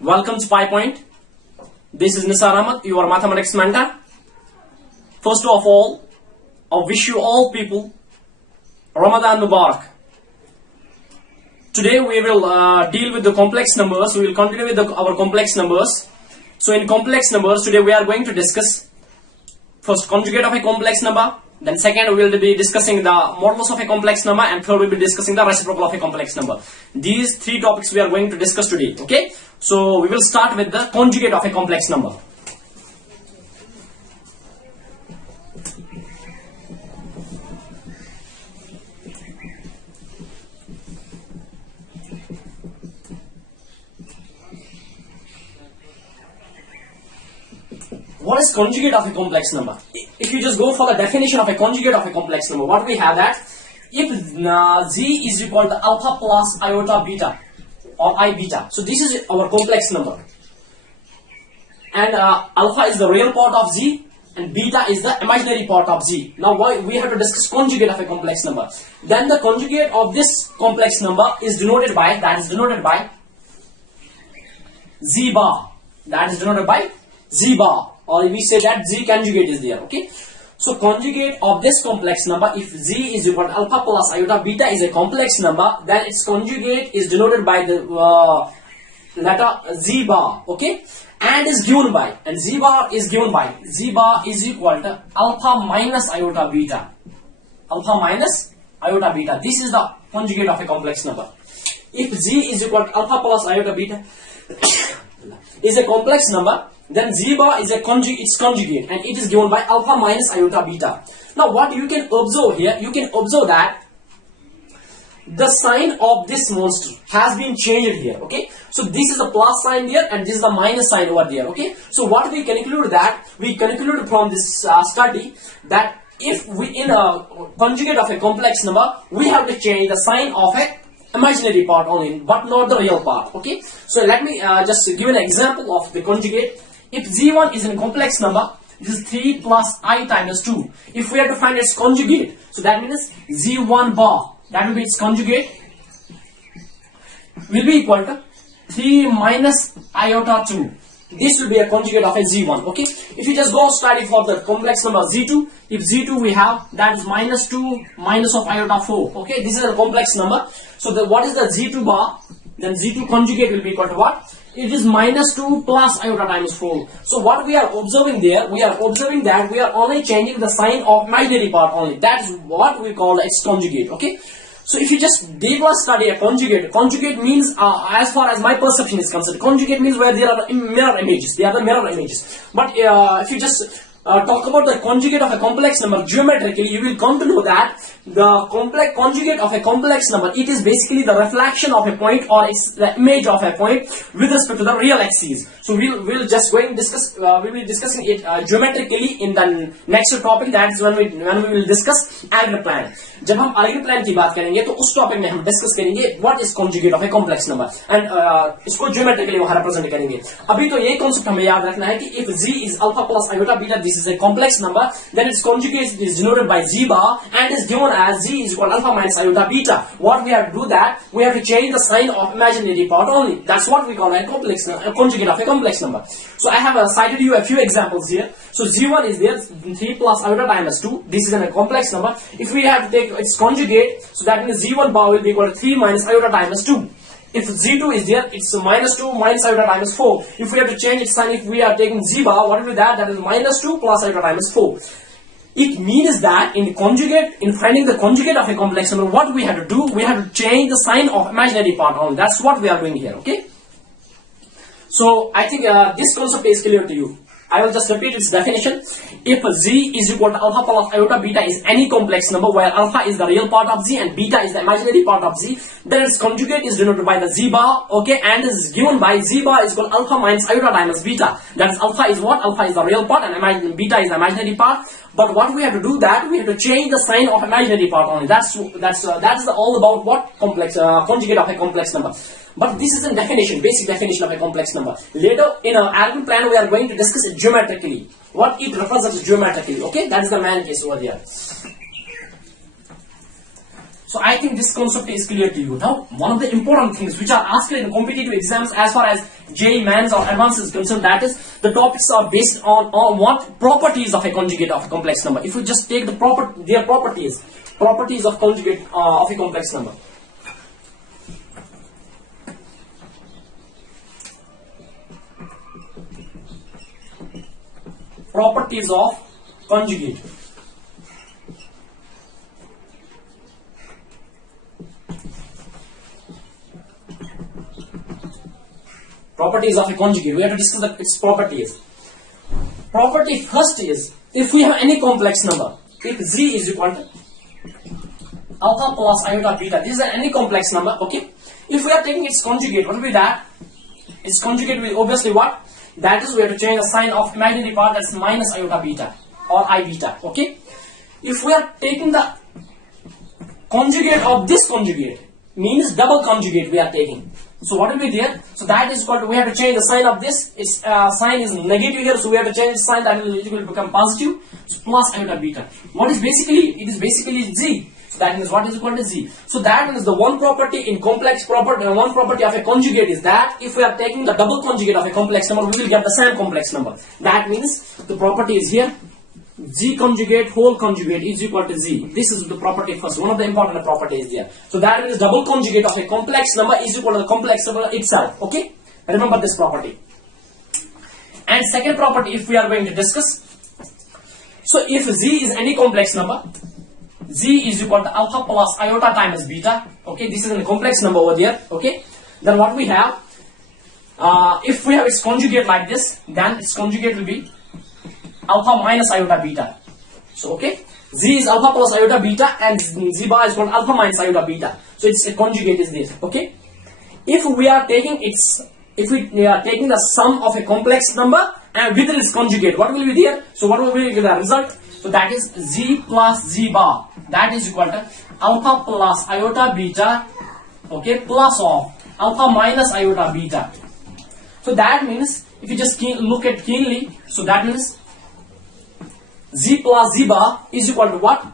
Welcome to PyPoint. This is Nisar Ahmed, your mathematics mentor. First of all, I wish you all people Ramadan Mubarak. Today we will deal with the complex numbers. We will continue with our complex numbers. So in complex numbers, today we are going to discuss first conjugate of a complex number. Then second, we will be discussing the modulus of a complex number, and third, we will be discussing the reciprocal of a complex number. These three topics we are going to discuss today. Okay, so we will start with the conjugate of a complex number. What is conjugate of a complex number? If you just go for the definition of a conjugate of a complex number, what we have that if z is equal to alpha plus iota beta or I beta. So this is our complex number, and alpha is the real part of z and beta is the imaginary part of z. Now we have to discuss conjugate of a complex number. Then the conjugate of this complex number is denoted by z bar. That is denoted by z bar. Or we say that z conjugate is there. Okay, so conjugate of this complex number, if z is equal to alpha plus iota beta is a complex number, then its conjugate is denoted by the letter z bar. Okay, and is given by, and z bar is equal to alpha minus iota beta. This is the conjugate of a complex number. If z is equal to alpha plus iota beta is a complex number, then z bar is its conjugate, and it is given by alpha minus iota beta. Now what you can observe here, you can observe that the sign of this monster has been changed here. Okay, so this is a plus sign there and this is the minus sign over there. Okay, so what we conclude from this study that if we in a conjugate of a complex number, we have to change the sign of a imaginary part only, but not the real part. Okay, so let me just give an example of the conjugate. If z1 is a complex number, this is 3 plus I times 2. If we have to find its conjugate, so that means z1 bar, that will be its conjugate, will be equal to 3 minus iota 2. This will be a conjugate of a z1. Okay, if you just go study for the complex number z2, if z2 we have, that is minus 2 minus of iota 4. Okay, this is a complex number. So what is the z2 bar? Then z2 conjugate will be equal to what? It is minus 2 plus iota times 4. So what we are observing there, we are observing that we are only changing the sign of imaginary part only. That is what we call its conjugate. Okay, so if you just deeply study a conjugate means, as far as my perception is concerned, conjugate means where there are the mirror images. They are the mirror images. But if you just talk about the conjugate of a complex number geometrically, you will come to know that the conjugate of a complex number, it is basically the reflection of a point, or it's the image of a point with respect to the real axis. So we'll just going discuss we'll be discussing it geometrically in the next topic. That is when we will discuss algebraic plan. जब हम algebraic plan की बात करेंगे तो उस topic में हम discuss करेंगे what is conjugate of a complex number and इसको geometrically वहां represent करेंगे. अभी तो ये concept हमें याद रखना है कि if z is alpha plus iota beta, this is a complex number, then its conjugate is denoted by z bar and is given as z is equal to alpha minus iota beta. What we have to do that we have to change the sign of imaginary part only. That's what we call a conjugate of a complex number. So I have cited you a few examples here. So z1 is there, 3 plus iota times 2. This is a complex number. If we have to take its conjugate, so that means z1 bar will be equal to 3 minus iota times 2. If z2 is there, it's minus 2 minus iota times 4. If we have to change its sign, if we are taking z bar, what will be that? That is minus 2 plus iota times 4. It means that in finding the conjugate of a complex number, what we have to do, we have to change the sign of imaginary part only. That's what we are doing here. Okay. So I think this concept is clear to you. I will just repeat its definition. If z is equal to alpha plus iota beta is any complex number where alpha is the real part of z and beta is the imaginary part of z, then its conjugate is denoted by the z bar, okay, and is given by z bar is equal to alpha minus iota times beta. That is, alpha is what? Alpha is the real part and beta is the imaginary part. But what we have to do that we have to change the sign of imaginary part only. That's all about what conjugate of a complex number. But this is a definition, basic definition of a complex number. Later in our algebra plan we are going to discuss it geometrically. What it represents geometrically. Okay, that is the main case over here. So I think this concept is clear to you. Now, one of the important things which are asked in competitive exams as far as JEE Mains or Advanced is concerned, that is the topics are based on what properties of a conjugate of a complex number. If we just take their properties of conjugate of a complex number. Properties of conjugate. Properties of a conjugate. We have to discuss its properties. Property first is, if we have any complex number, if z is equal to alpha plus iota beta, this is any complex number, okay? If we are taking its conjugate, what will be that? Its conjugate will obviously what? That is, we have to change the sign of imaginary part, that's minus iota beta or I beta, okay? If we are taking the conjugate of this conjugate, means double conjugate we are taking. So what will be there? So that is what we have to change the sign of this. Its sign is negative here, so we have to change the sign, that it will become positive. So plus iota beta. What is basically? It is basically z. So that means what is equal to z. So that means the one property in complex property, one property of a conjugate is that if we are taking the double conjugate of a complex number, we will get the same complex number. That means the property is here. Z conjugate whole conjugate is equal to z. This is the property first. One of the important properties there. So that means double conjugate of a complex number is equal to the complex number itself. Okay? Remember this property. And second property, if we are going to discuss. So if z is any complex number, z is equal to alpha plus iota times beta. Okay? This is a complex number over there. Okay? Then what we have? If we have its conjugate like this, then its conjugate will be alpha minus iota beta. So okay, z is alpha plus iota beta and z bar is called alpha minus iota beta. So its a conjugate is this. Okay, if we are taking the sum of a complex number and with its conjugate, what will be there? So what will be the result? So that is z plus z bar, that is equal to alpha plus iota beta, okay, plus of alpha minus iota beta. So that means if you just look at keenly, so that means z plus z bar is equal to what?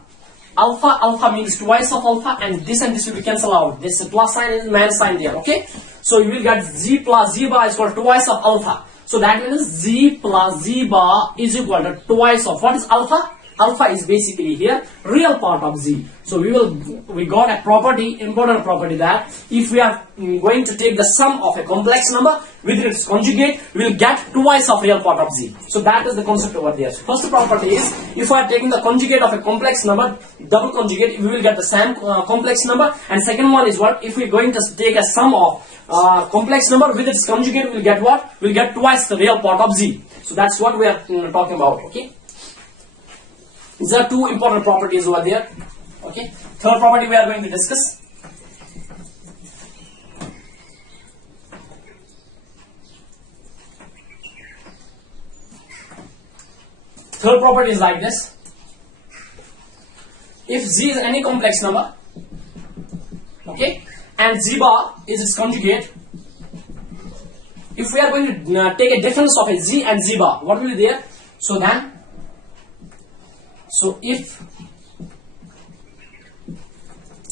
Alpha means twice of alpha, and this will be cancelled out. This plus sign is minus sign there, okay? So you will get z plus z bar is equal to twice of alpha. So that means z plus z bar is equal to twice of, what is alpha? Alpha is basically here real part of z. So we got a property, important property, that if we are going to take the sum of a complex number with its conjugate, we will get twice of real part of z. So that is the concept over there. So first property is, if we are taking the conjugate of a complex number, double conjugate, we will get the same complex number. And second one is what? If we are going to take a sum of complex number with its conjugate, we will get what? We will get twice the real part of z. So that's what we are talking about. Okay. These are two important properties over there. Okay. Third property we are going to discuss. Third property is like this. If z is any complex number, okay, and z bar is its conjugate, if we are going to take a difference of a z and z bar, what will be there? So if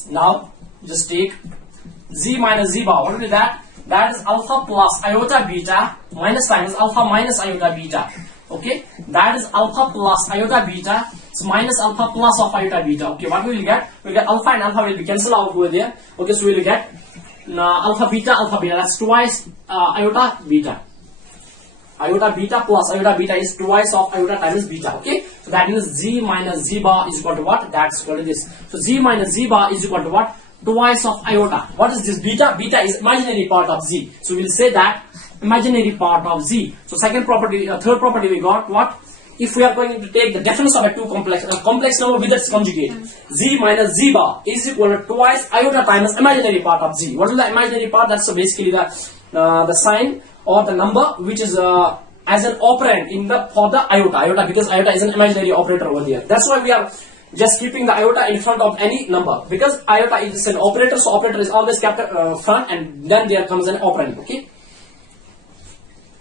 now just take z minus z bar, what will be that? That is alpha plus iota beta minus alpha minus iota beta. Okay, that is alpha plus iota beta. It's minus alpha plus of iota beta. Okay, what will we get? We get alpha and alpha will be cancelled out over there. Okay, so we will get alpha beta. That's twice iota beta. Iota beta plus iota beta is twice of iota times beta. Okay, so that means z minus z bar is equal to what? That's equal to this. So z minus z bar is equal to what? Twice of iota. What is this? Beta. Beta is imaginary part of z. So we will say that imaginary part of z. So second property, third property we got what? If we are going to take the difference of a complex number with its conjugate, z minus z bar is equal to twice iota times imaginary part of z. What is the imaginary part? That's basically the sign or the number which is as an operand for the iota, because iota is an imaginary operator over there. That's why we are just keeping the iota in front of any number, because iota is an operator, so operator is always kept front, and then there comes an operand. Okay,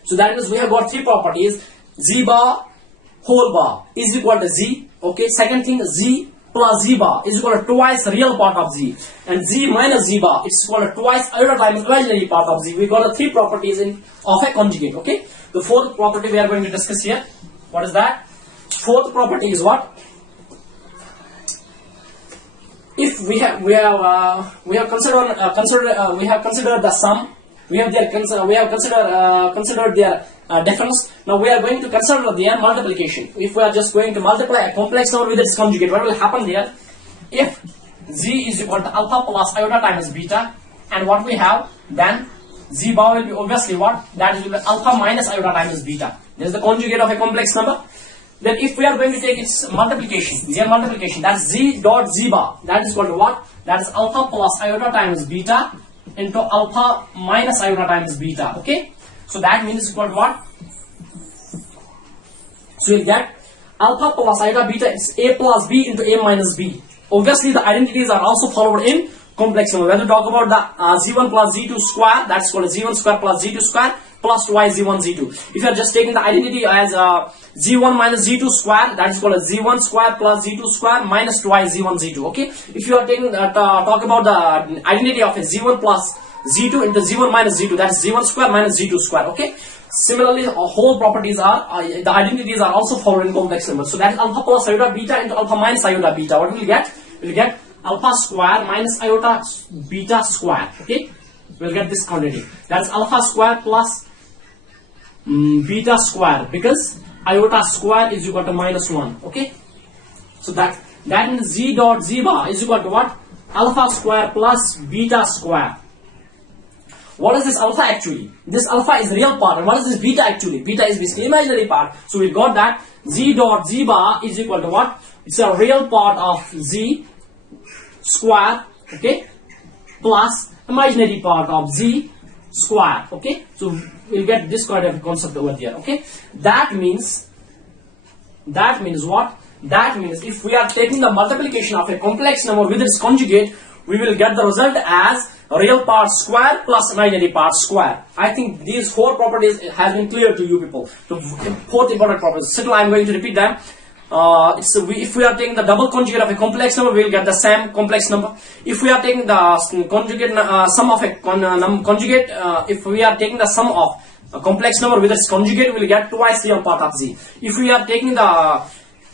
so that means we have got three properties: z bar whole bar is equal to z. Okay, second thing, z plus z bar is equal to twice real part of z, and z minus z bar it's equal to twice iota times imaginary part of z. We got the three properties of a conjugate. Okay, the fourth property we are going to discuss here. What is that? Fourth property is what? If we have considered the sum, we have considered their difference. Now we are going to consider their multiplication. If we are just going to multiply a complex number with its conjugate, what will happen there? If z is equal to alpha plus iota times beta, and what we have, then z bar will be obviously what? That is alpha minus iota times beta. This is the conjugate of a complex number. Then if we are going to take its multiplication, their multiplication, that's z dot z bar, that is equal to what? That is alpha plus iota times beta into alpha minus iota times beta. Okay, so that means equal to what? So you'll get alpha plus iota beta is a plus b into a minus b. Obviously the identities are also followed in complex number. When we talk about the z1 plus z2 square, that's called z1 square plus z2 square plus twice z1 z2. If you are just taking the identity as z1 minus z2 square, that is called a z1 square plus z2 square minus twice z1 z2. Okay, if you are taking talk about the identity of a z1 plus z2 into z1 minus z2, that is z1 square minus z2 square. Okay, similarly whole properties are the identities are also followed in complex numbers. So that is alpha plus iota beta into alpha minus iota beta. What will you get? We'll get alpha square minus iota beta square. Okay, we'll get this quantity. That's alpha square plus beta square, because iota square is equal to minus 1. Okay, so that means z dot z bar is equal to what? Alpha square plus beta square. What is this alpha actually? This alpha is real part, and what is this beta actually? Beta is basically imaginary part. So we got that z dot z bar is equal to what? It's a real part of z square, okay, plus imaginary part of z square. Okay, so we'll get this kind of concept over there. Okay, that means what? That means if we are taking the multiplication of a complex number with its conjugate, we will get the result as real part square plus imaginary part square. I think these four properties has been clear to you people. So fourth important properties. Still, I am going to repeat them. If we are taking the double conjugate of a complex number, we will get the same complex number. If we are taking the conjugate sum of a conjugate, if we are taking the sum of a complex number with its conjugate, we will get twice real part of z. If we are taking the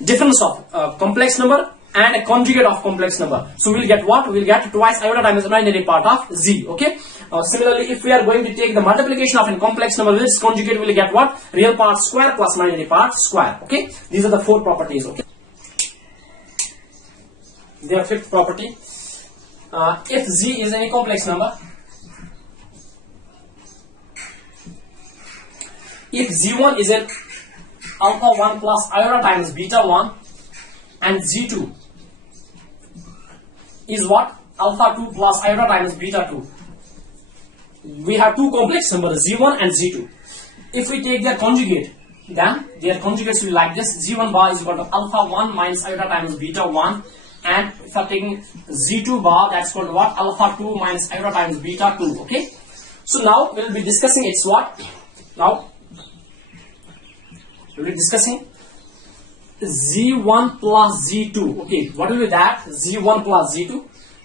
difference of complex number and a conjugate of complex number, so we'll get what? We'll get twice iota times imaginary part of z. Okay. Similarly, if we are going to take the multiplication of a complex number with its conjugate, we'll get what? Real part square plus imaginary part square. Okay. These are the four properties. Okay. Their fifth property. If z is any complex number, if z1 is an alpha 1 plus iota times beta 1, and z2 is what? Alpha 2 plus iota times beta 2. We have two complex numbers, z1 and z2. If we take their conjugate, then their conjugates will be like this. z1 bar is equal to alpha 1 minus iota times beta 1, and if I'm taking z2 bar, that's called what? Alpha 2 minus iota times beta 2. Okay, so now we'll be discussing its what? Now we'll be discussing z1 plus z2. Okay, what will be that? z1 plus z2,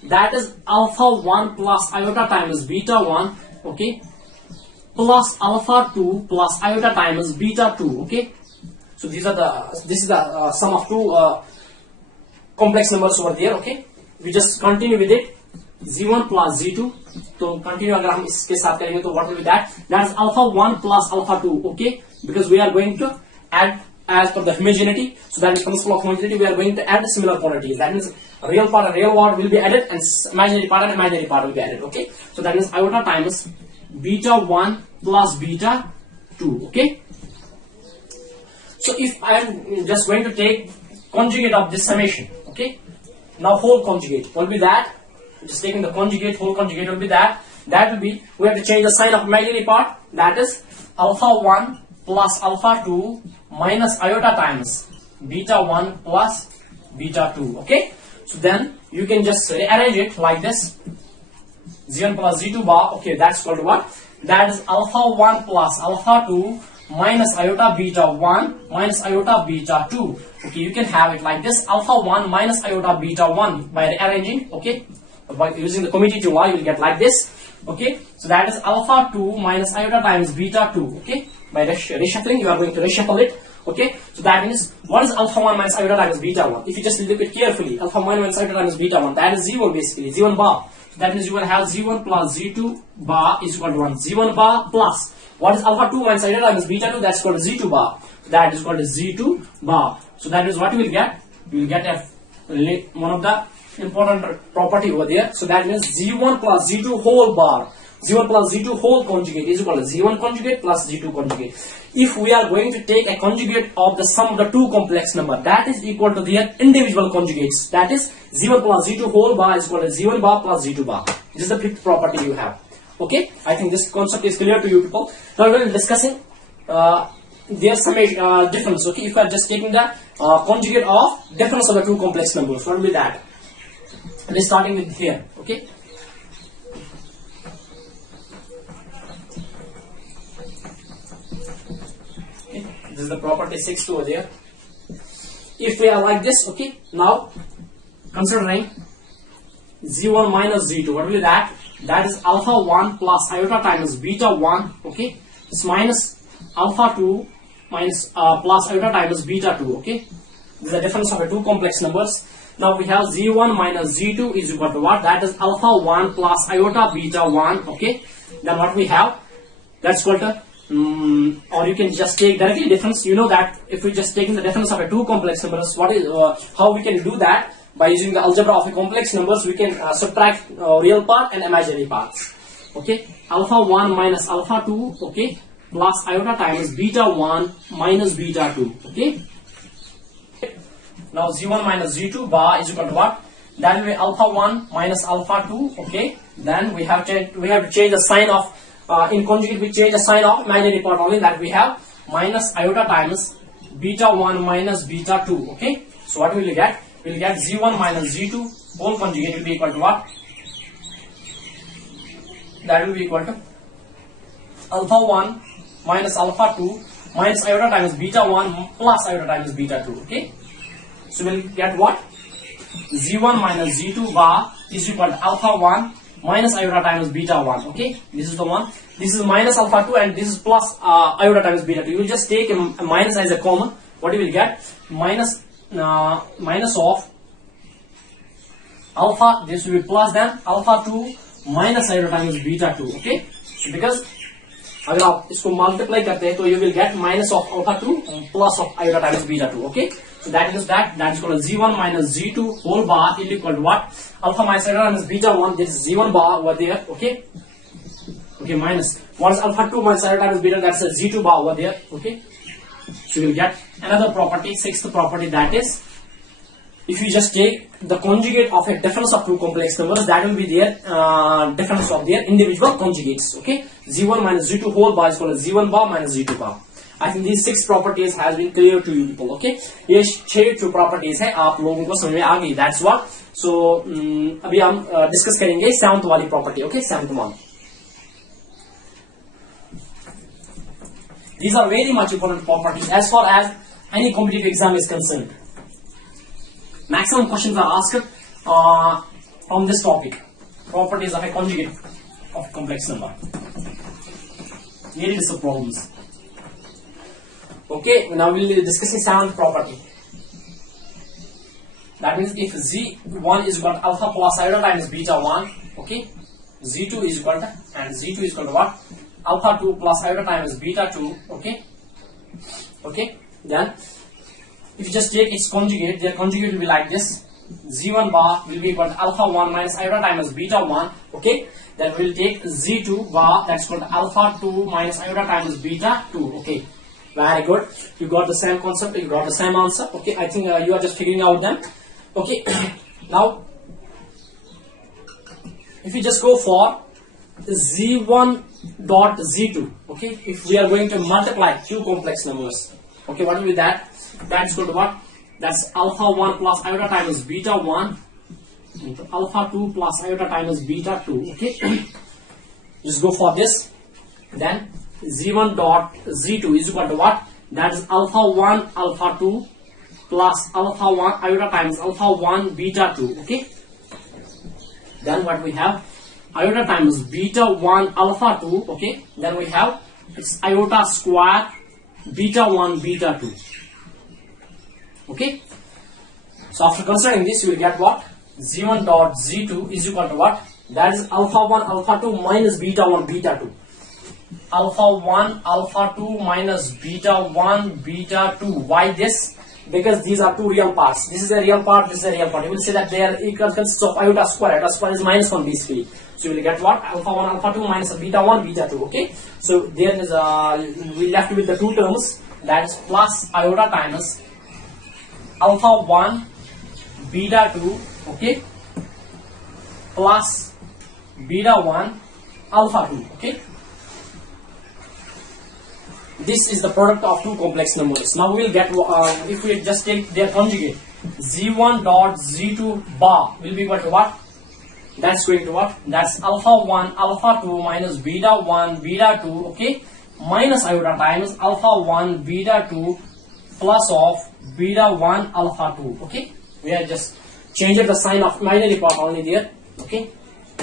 that is alpha 1 plus iota times beta 1, okay, plus alpha 2 plus iota times beta 2. Okay, so this is the sum of two complex numbers over there. Okay, we just continue with it. z1 plus z2, तो continue अगर हम इसके साथ करेंगे तो what will be that? That is alpha 1 plus alpha 2. Okay, because we are going to add as per the homogeneity. So that is principle of homogeneity. We are going to add similar quantities. That means real part and real part will be added, and imaginary part and imaginary part will be added. Okay, so that means iota times beta 1 plus beta 2. Okay, so if I am just going to take conjugate of this summation, okay, now whole conjugate will be that. Just taking the conjugate, whole conjugate will be that. That will be, we have to change the sign of imaginary part. That is alpha 1 plus alpha 2 minus iota times beta 1 plus beta 2. Okay, so then you can just rearrange it like this. z1 plus z2 bar. Okay, that's called what? That is alpha 1 plus alpha 2 minus iota beta 1 minus iota beta 2. Okay, you can have it like this: alpha 1 minus iota beta 1 by rearranging. Okay, by using the commutative law, you will get like this. Okay, so that is alpha 2 minus iota times beta 2. Okay, by reshuffling, you are going to reshuffle it. Okay, so that means what is alpha 1 minus iota times beta 1? If you just look at carefully, alpha 1 minus iota times beta 1, that is Z1 basically, Z1 bar. So that means you will have Z1 plus Z2 bar is equal to 1. Z1 bar plus what is alpha 2 minus iota times beta 2? That's called Z2 bar. So that is called Z2 bar. So that is what you will get. You will get one of the important property over there. So that means Z1 plus Z2 whole bar. Z1 plus Z2 whole conjugate is equal to Z1 conjugate plus Z2 conjugate. If we are going to take a conjugate of the sum of the two complex number, that is equal to their individual conjugates. That is Z1 plus Z2 whole bar is equal to Z1 bar plus Z2 bar. This is the fifth property you have. Okay, I think this concept is clear to you people. Now we will be discussing their summation difference. Okay, if you are just taking the conjugate of difference of the two complex numbers, what will be that? Let's starting with here. Okay. This is the property 6 over there. If we are like this, okay, now considering Z1 minus Z2, what will be that? That is alpha 1 plus iota times beta 1, okay, it's minus alpha 2 minus plus iota times beta 2, okay. This is the difference of the two complex numbers. Now we have Z1 minus Z2 is equal to what? That is alpha 1 plus iota beta 1, okay. Then what we have? That's equal to or you can just take directly difference. You know that if we just taking the difference of a two complex numbers, what is how we can do that? By using the algebra of a complex numbers, we can subtract real part and imaginary parts. Okay, alpha 1 minus alpha 2, okay, plus iota times beta 1 minus beta 2. Okay, now Z1 minus Z2 bar is equal to what? That will be alpha 1 minus alpha 2. Okay, then we have to change the sign of in conjugate. We change the sign of imaginary part only. That we have minus iota times beta 1 minus beta 2. Okay, so what will we get? We will get Z1 minus Z2 whole conjugate will be equal to what? That will be equal to alpha 1 minus alpha 2 minus iota times beta 1 plus iota times beta 2. Okay, so we will get what? Z1 minus Z2 bar is equal to alpha 1 minus iota times beta 1. Okay, this is the one. This is minus alpha 2 and this is plus iota times beta 2. You will just take a minus as a common. What you will get? Minus of alpha, this will be plus, then alpha 2 minus iota times beta 2. Okay, so because अगर आप इसको multiply करते हैं तो you will get minus of alpha 2 plus of iota times beta 2. Okay, so that is called Z1 minus Z2 whole bar is equal to what? Alpha minus iota times beta 1. This is Z1 bar over there. Okay, minus what is alpha 2 minus iota times beta? That's a Z2 bar over there. Okay, so you will get another property, sixth property, that is if you just take the conjugate of a difference of two complex numbers, that will be their difference of their individual conjugates. Okay, Z1 minus Z2 whole bar is called Z1 bar minus Z2 bar. I think these six properties has been clear to you people. Okay, ये 6 जो properties है आप लोगों को समझ में आ गई. That's what. So अभी हम discuss करेंगे seventh वाली property. Okay, seventh one. These are very much important properties as far as any competitive exam is concerned. Maximum questions are asked on this topic. Properties of a conjugate of complex number. Very difficult problems. Okay, now we will be discussing seventh property. That means if Z1 is equal to alpha plus iota times beta 1, okay, Z2 is equal to, and Z2 is equal to what? Alpha 2 plus iota times beta 2, okay, then if you just take its conjugate, their conjugate will be like this. Z1 bar will be equal to alpha 1 minus iota times beta 1, okay, then we will take Z2 bar, that's called alpha 2 minus iota times beta 2, okay. Very good. You got the same concept, you got the same answer. Okay, I think you are just figuring out them. Okay, now if you just go for Z1 dot Z2, okay, if we are going to multiply two complex numbers, okay, what will be that? That's equal to what? That's alpha 1 plus iota times beta 1 into alpha 2 plus iota times beta 2. Okay, just go for this. Then z1 dot z2 is equal to what? That is alpha 1 alpha 2 plus alpha 1 iota times alpha 1 beta 2. Okay, then what we have, iota times beta 1 alpha 2. Okay, then we have it's iota square beta 1 beta 2. Okay, so after considering this, you will get what? Z1 dot Z2 is equal to what? That is alpha 1 alpha 2 minus beta 1 beta 2. Alpha 1 alpha 2 minus beta 1 beta 2. Why this? Because these are two real parts. This is a real part, this is a real part. You will say that they are equal, consists of iota square. Iota square is minus 1 basically. So you will get what? Alpha 1 alpha 2 minus beta 1 beta 2. Okay, so there is we left with the two terms, that is plus iota times alpha 1 beta 2. Okay, plus beta 1 alpha 2. Okay, this is the product of two complex numbers. Now we will get if we just take their conjugate, z1 dot z2 bar will be equal to what? That's going to what? That's alpha 1 alpha 2 minus beta 1 beta 2. Okay, minus iota times alpha 1 beta 2 plus of beta 1 alpha 2. Okay, we have just changed the sign of imaginary part only there. Okay,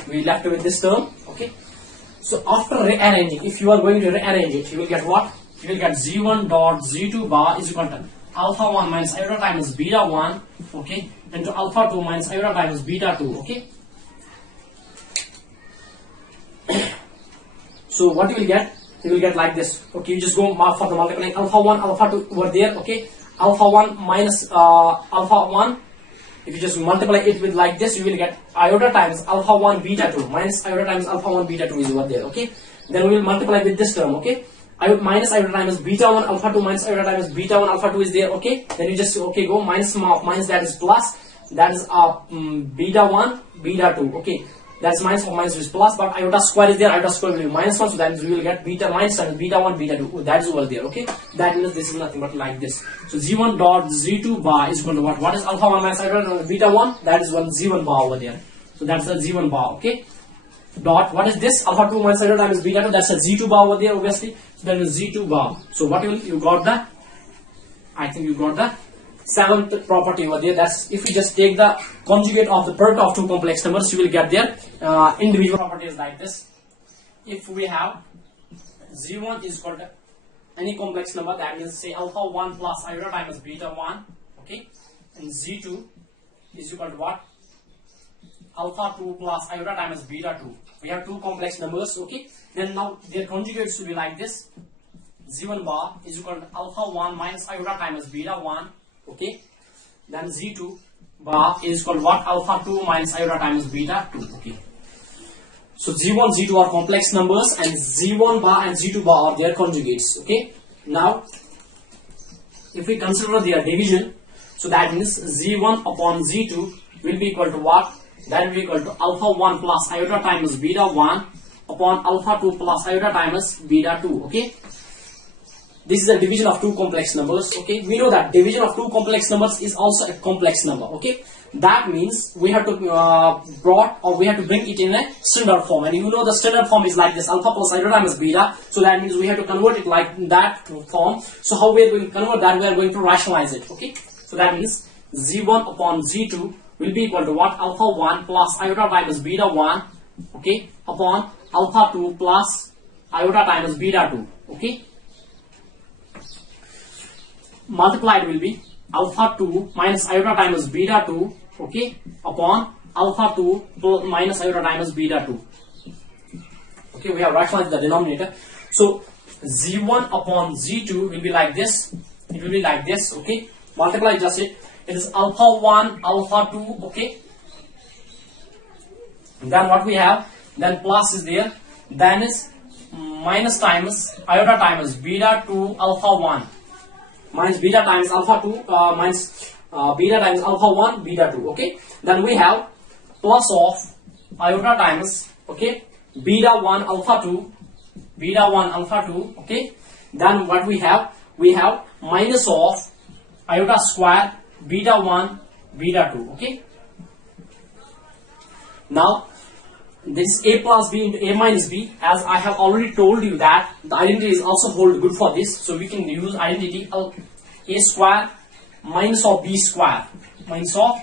we left with this term. Okay, so after rearranging, if you are going to rearrange it, you will get what? You will get z1 dot z2 bar is equal to alpha 1 minus iota times beta 1. Okay, into alpha 2 minus iota times beta 2. Okay, so what you will get? You will get like this. Okay, you just go for the multiplying alpha 1 alpha 2 over there. Okay, alpha 1 minus alpha 1. If you just multiply it with like this, you will get iota times alpha 1 beta 2 minus iota times alpha 1 beta 2 is over there. Okay, then we will multiply with this term. Okay, minus iota times beta 1 alpha 2 minus iota times beta 1 alpha 2 is there. Okay, then you just go minus of minus, that is plus, that is beta 1 beta 2. Okay, that's minus of minus is plus, but iota square is there, iota square will be minus 1, so that means we will get beta minus and beta 1 beta 2. That is over there. Okay, that means this is nothing but like this. So z1 dot z2 bar is equal to what? What is alpha 1 minus iota beta 1? That is one z1 bar over there. So that's the z1 bar. Okay, dot, what is this? Alpha 2 minus iota times beta 2, that's a z2 bar over there obviously. So that is z2 bar. So what you got the, I think you got the seventh property over there. That's if you just take the conjugate of the product of two complex numbers, you will get their individual properties like this. If we have z1 is equal to any complex number, that means say alpha 1 plus iota times beta 1. Okay, and z2 is equal to what? Alpha 2 plus iota times beta 2. We have two complex numbers. Okay, then now their conjugates will be like this. z1 bar is equal to alpha 1 minus iota times beta 1. Okay, then z2 bar is called what? Alpha 2 minus iota times beta 2. Okay, so z1 z2 are complex numbers and z1 bar and z2 bar are their conjugates. Okay, now if we consider their division, so that means z1 upon z2 will be equal to what? That will be equal to alpha 1 plus iota times beta 1 upon alpha 2 plus iota times beta 2. Okay, this is a division of two complex numbers. Okay, we know that division of two complex numbers is also a complex number. Okay, that means we have to we have to bring it in a standard form, and you know the standard form is like this: alpha plus iota times beta. So that means we have to convert it like that form. So how we are going to convert that? We are going to rationalize it. Okay, so that means z1 upon z2 will be equal to what? Alpha 1 plus iota times beta 1. Okay, upon alpha 2 plus iota times beta 2. Okay, multiplied will be alpha 2 minus iota times beta 2. Okay, upon alpha 2 minus iota times beta 2. Okay, we have rationalized the denominator. So z1 upon z2 will be like this. It will be like this. Okay, multiply just it. It is alpha 1 alpha 2. Okay, then what we have, then plus is there, then is minus times iota times beta 2 alpha 1 minus beta times alpha 2 minus beta times alpha 1 beta 2. Okay, then we have plus of iota times, okay, beta 1 alpha 2 beta 1 alpha 2. Okay, then what we have minus of iota square beta 1 beta 2. Okay, now this is a plus b into a minus b. As I have already told you that the identity is also hold good for this, so we can use identity a square minus of b square, minus of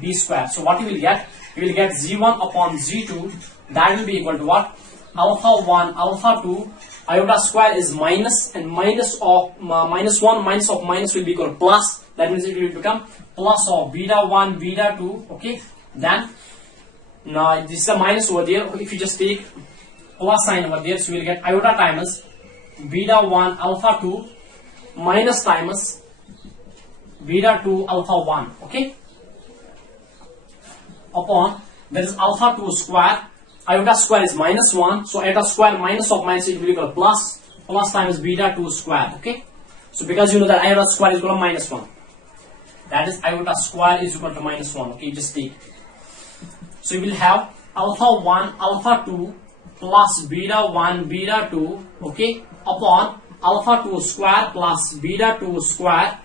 b square. So what you will get? You will get z1 upon z2, that will be equal to what? Alpha 1 alpha 2 iota square is minus, and minus of minus 1 minus of minus will be equal to plus. That means it will become plus of beta 1 beta 2. Okay, then now this is a minus over there. If you just take plus sign over there, so you will get iota times beta 1 alpha 2 minus times beta 2 alpha 1. Okay, upon there is alpha 2 square, iota square is minus 1, so iota square minus of minus it will be equal to plus, plus times beta 2 square. Okay, so because you know that iota square is equal to minus 1, that is iota square is equal to minus 1. Okay, just take. So you will have alpha 1 alpha 2 plus beta 1 beta 2, okay, upon alpha 2 square plus beta 2 square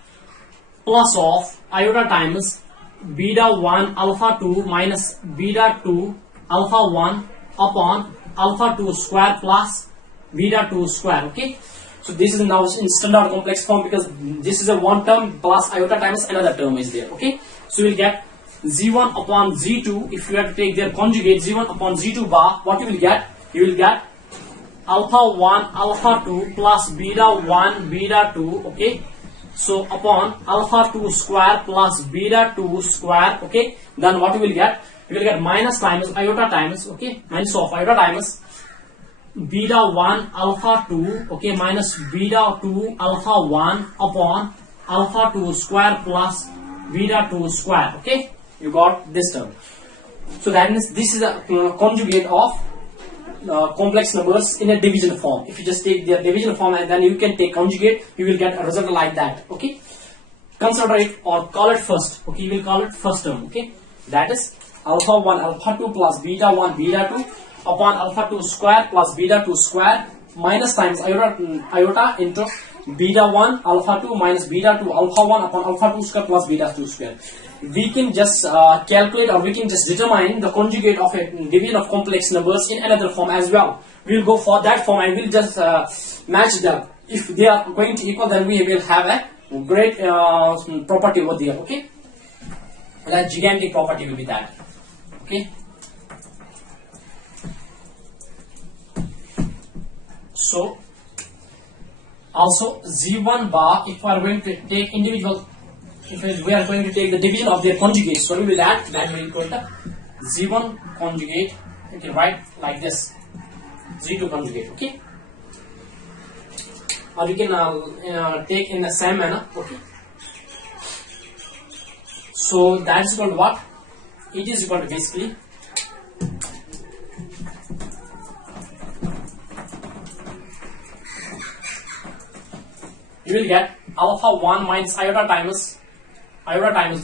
plus of iota times beta 1 alpha 2 minus beta 2 alpha 1 upon alpha 2 square plus beta 2 square. Okay, so this is now in standard complex form, because this is a one term plus iota times another term is there. Okay, so you will get z1 upon z2. If you have to take their conjugate, z1 upon z2 bar, what you will get? You will get alpha 1 alpha 2 plus beta 1 beta 2. Okay, so upon alpha 2 square plus beta 2 square. Okay, then what you will get? You will get minus times iota times, okay, minus of iota times beta 1 alpha 2, okay, minus beta 2 alpha 1 upon alpha 2 square plus beta 2 square. Okay, you got this term. So that means this is a conjugate of complex numbers in a division form. If you just take their division form and then you can take conjugate, you will get a result like that. Okay, consider it or call it first. Okay, you will call it first term. Okay, that is alpha 1 alpha 2 plus beta 1 beta 2 upon alpha 2 square plus beta 2 square minus times iota into beta 1 alpha 2 minus beta 2 alpha 1 upon alpha 2 square plus beta 2 square. We can just calculate, or we can just determine the conjugate of a division of complex numbers in another form as well. We will go for that form and we will just match them. If they are going to equal, then we will have a great property over there. Okay, that gigantic property will be that. Okay, so also z1 bar, if we are going to take individual, if we are going to take the division of their conjugates, so we will add that will equal to z1 conjugate. You can write like this, z2 conjugate. Okay, or you can take in the same manner. Okay, so that is equal to what? It is equal to basically you will get alpha 1 minus iota times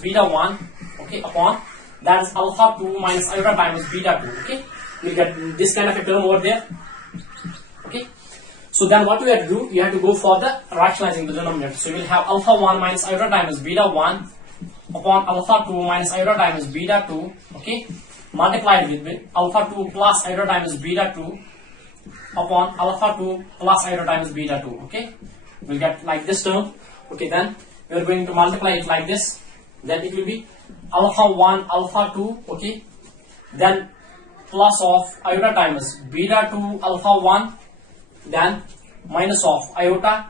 beta 1, okay, upon that is alpha 2 minus iota times beta 2. Okay, you will get this kind of a term over there. Okay, so then what you have to do, you have to go for the rationalizing the denominator. So you will have alpha 1 minus iota times beta 1 upon alpha 2 minus iota times beta 2, okay, multiplied with alpha 2 plus iota times beta 2 upon alpha 2 plus iota times beta 2. Okay, we'll get like this term. Okay, then we are going to multiply it like this, then it will be alpha 1 alpha 2, okay, then plus of iota times beta 2 alpha 1, then minus of iota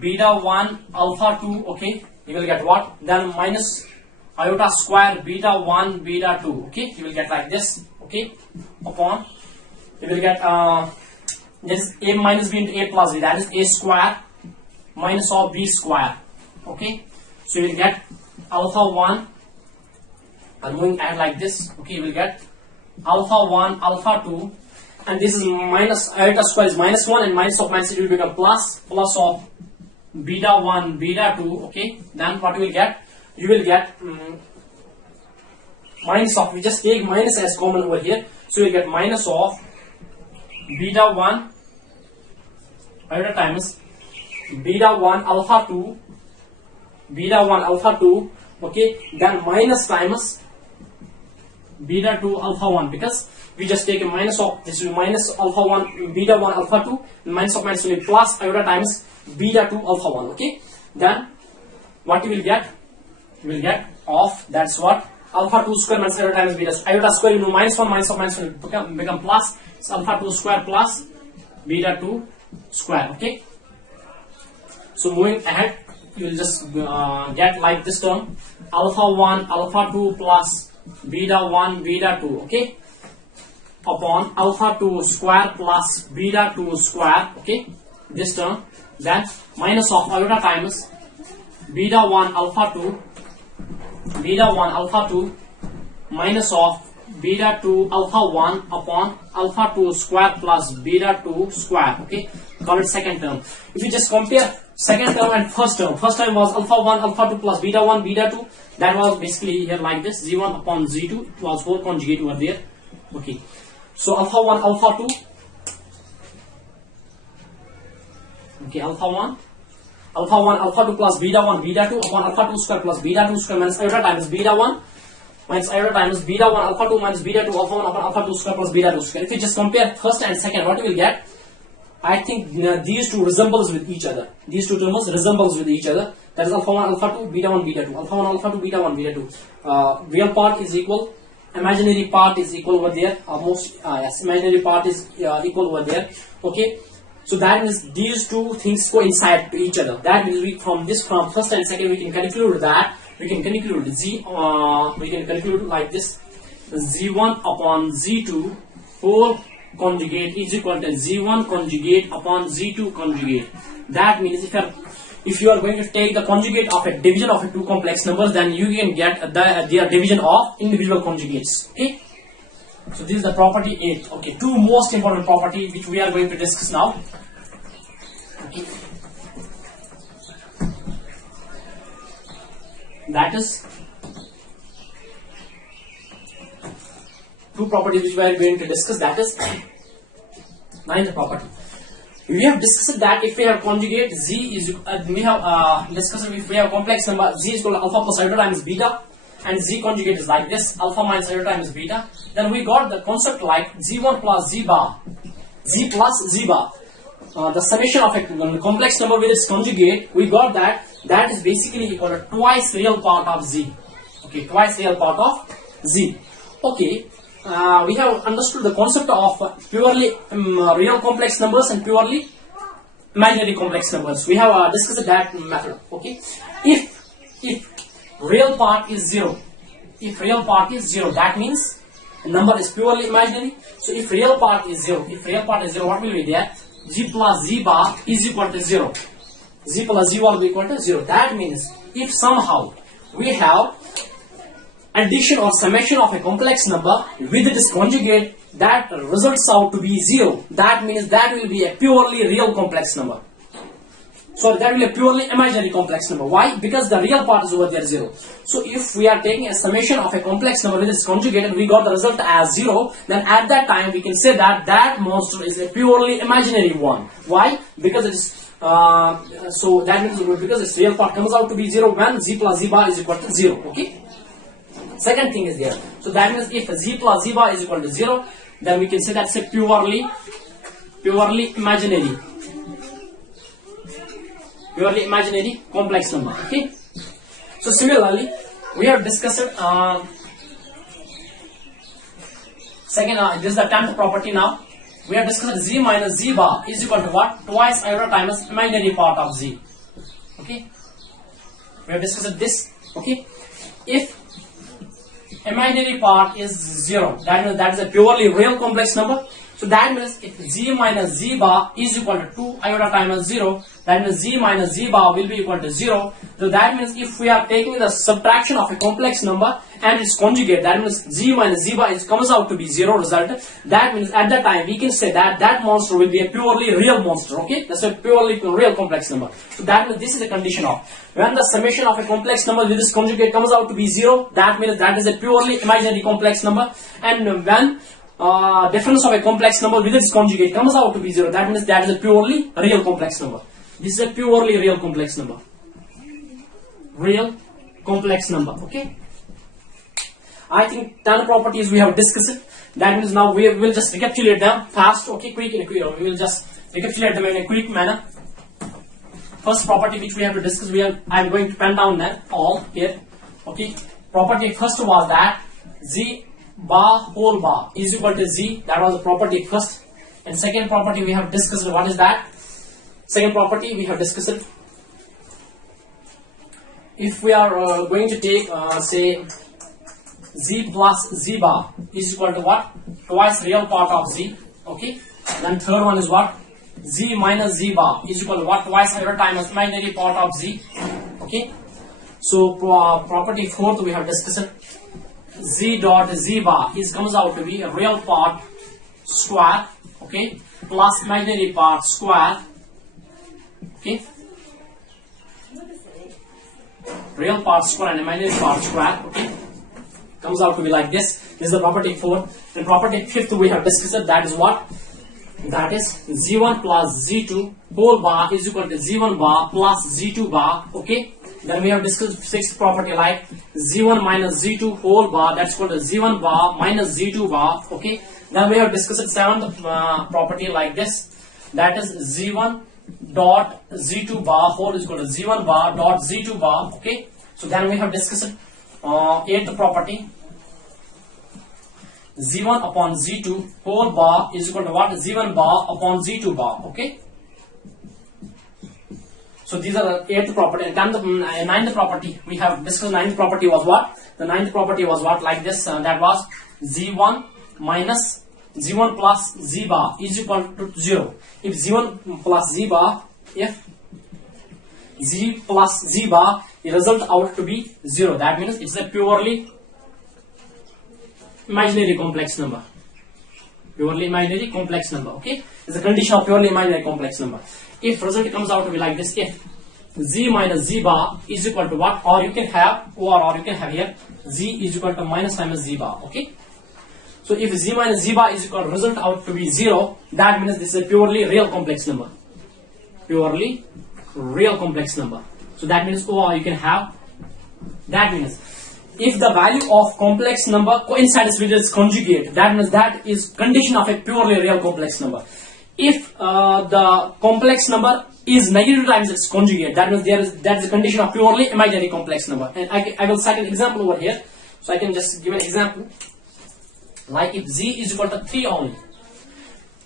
beta 1 alpha 2, okay, you will get what? Then minus iota square beta 1 beta 2. Okay, you will get like this. Okay, upon you will get this a minus b into a plus b, that is a square minus of b square. Okay, so you will get alpha 1, I'm going to add like this. Okay, you will get alpha 1 alpha 2, and this is minus iota square is minus 1, and minus of minus it will become plus, plus of beta 1 beta 2. Okay, then what you will get? You will get minus of, we just take minus as common over here, so you will get minus of beta 1 iota times beta 1 alpha 2 beta 1 alpha 2, okay, then minus times beta 2 alpha 1, because we just take a minus of this will be minus alpha 1 beta 1 alpha 2, and minus of minus will be plus iota times beta 2 alpha 1. Okay, then what you will get? You will get of, that's what, alpha 2 square minus iota times beta. So iota square will be minus 1, minus of minus will become plus. It's alpha 2 square plus beta 2 square. Okay, so moving ahead, you will just get like this term, alpha 1 alpha 2 plus beta 1 beta 2, okay, upon alpha 2 square plus beta 2 square, okay, this term, then minus of iota times beta 1 alpha 2 minus of beta 2 alpha 1 upon alpha 2 square plus beta 2 square. Okay, call it second term. If you just compare second term and first term was alpha 1 alpha 2 plus beta 1 beta 2, that was basically here like this, z1 upon z2, it was whole conjugate over there. Okay, so alpha 1 alpha 2, okay, alpha 1 alpha 2 plus beta 1 beta 2 upon alpha 2 square plus beta 2 square minus iota times beta 1 minus iota times beta 1 alpha 2 minus beta 2 alpha 1 upon alpha 2 square plus beta 2 square. If you just compare first and second, what you will get? I think these two resembles with each other. These two terms resembles with each other. That is alpha 1 alpha 2 beta 1 beta 2. Alpha 1 alpha 2 beta 1 beta 2. Real part is equal. Imaginary part is equal over there. Almost yes, imaginary part is equal over there. Okay. So that means these two things coincide to each other. That means from first and second we can conclude that we can conclude like this: z1 upon z2 whole conjugate is equal to z1 conjugate upon z2 conjugate. That means if you are going to take the conjugate of a division of a two complex numbers, then you can get their division of individual conjugates. Okay. So this is the property 8. Okay, two most important property which we are going to discuss now. Okay. That is two properties which we are going to discuss. That is ninth property. We have discussed that if we have conjugate z is we have discussed if we have complex number z is equal to alpha plus iota times beta, and z conjugate is like this, alpha minus iota times beta, then we got the concept like z1 plus z bar, z plus z bar, the summation of a complex number with its conjugate. We got that is basically equal to twice real part of z. Okay, twice real part of z. Okay, we have understood the concept of purely real complex numbers and purely imaginary complex numbers. We have discussed that method. Okay, if real part is 0, that means the number is purely imaginary. So if real part is 0, what will be there? Z plus z bar is equal to 0. Z plus z bar will be equal to 0. That means if somehow we have addition or summation of a complex number with its conjugate that results out to be 0, that means that will be a purely real complex number. So that will be a purely imaginary complex number. Why? Because the real part is over there 0. So if we are taking a summation of a complex number with its conjugate and we got the result as 0, then at that time we can say that that monster is a purely imaginary one. Why? Because it is so that means because its real part comes out to be 0 when z plus z bar is equal to 0. Okay. Second thing is there. So that means if z plus z bar is equal to 0, then we can say that's a purely imaginary complex number. Okay. So similarly, we have discussed second. This is the 10th property. Now we have discussed z minus z bar is equal to what? Twice iota times imaginary part of z. Okay. We have discussed this. Okay. If imaginary part is 0, that means that is a purely real complex number. So that means if z minus z bar is equal to 2 iota times 0, that means z minus z bar will be equal to 0. So that means if we are taking the subtraction of a complex number and its conjugate, that means z minus z bar comes out to be 0 result. That means at that time we can say that that monster will be a purely real monster. Okay, that's a purely real complex number. So that means this is the condition of when the summation of a complex number with its conjugate comes out to be 0, that means that is a purely imaginary complex number. And when difference of a complex number with its conjugate comes out to be 0, that means that is a purely real complex number. This is a purely real complex number. Okay. I think 10 properties we have discussed. That means now we will just recapitulate them fast. Okay, quick. We will just recapitulate them in a quick manner. First property which we have to discuss, I'm going to pen down that all here. Okay, property first was that z bar whole bar is equal to z. That was the property first. And second property we have discussed. What is that? Second property we have discussed. If we are going to take say z plus z bar is equal to what? Twice real part of z. Okay. Then third one is what? Z minus z bar is equal to what? Twice every time as imaginary part of z. Okay. So property fourth we have discussed. Z dot z bar comes out to be a real part square. Okay. Plus imaginary part square. Okay. Real part square and imaginary part square. Okay. Comes out to be like this. This is the property 4. And property 5th we have discussed. That is what? That is z1 plus z2 whole bar is equal to z1 bar plus z2 bar. Okay. Then we have discussed 6th property like z1 minus z2 whole bar. That's called as z1 bar minus z2 bar. Okay. Then we have discussed 7th property like this. That is z1 dot z2 bar whole is equal to z1 bar dot z2 bar. Okay. So then we have discussed 8th property. z1 upon z2 whole bar is equal to what? z1 bar upon z2 bar. Okay. So these are the 8th property. And 9th property we have discussed. 9th property was what? The 9th property was what? Like this. That was z1 minus z1 plus z bar is equal to 0. If z1 plus z bar, if z plus z bar result out to be 0, that means it's a purely imaginary complex number. Purely imaginary complex number. Okay. It's a condition of purely imaginary complex number. If result comes out to be like this, if z minus z bar is equal to what? Or you can have here z is equal to minus z bar. Okay. So if z minus z bar is equal to result out to be 0, that means this is a purely real complex number. Purely real complex number. So that means or you can have. That means if the value of complex number coincides with its conjugate, that means that is condition of a purely real complex number. If the complex number is negative times its conjugate, that means that is a condition of purely imaginary complex number. And I will cite an example over here. So I can just give an example. Like if z is equal to 3 only.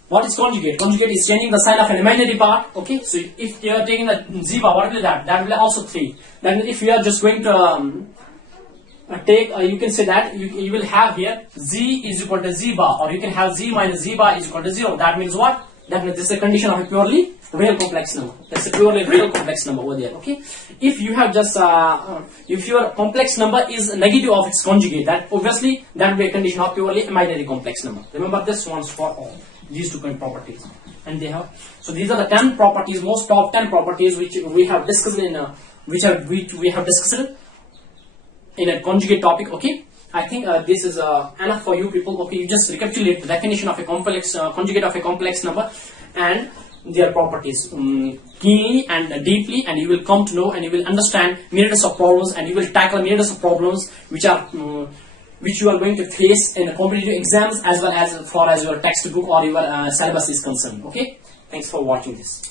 What is conjugate? Conjugate is changing the sign of an imaginary part. Okay. So if you are taking the z bar, what will that? That will be also 3. Then if you are just going to take, you can say that you will have here z is equal to z bar, or you can have z minus z bar is equal to 0. That means what? That means this is a condition of a purely real complex number. That's a purely real complex number over there. Okay. If you have just if your complex number is negative of its conjugate, that obviously that will be a condition of purely imaginary complex number. Remember this once for all. These two properties, and they have. So these are the 10 properties, most top 10 properties which we have discussed in which we have discussed in a conjugate topic. Okay. I think this is enough for you people. Okay, you just recapitulate the definition of a complex conjugate of a complex number and their properties keenly and deeply, and you will come to know and you will understand myriads of problems, and you will tackle myriads of problems which you are going to face in competitive exams as well as far as your textbook or your syllabus is concerned. Okay, thanks for watching this.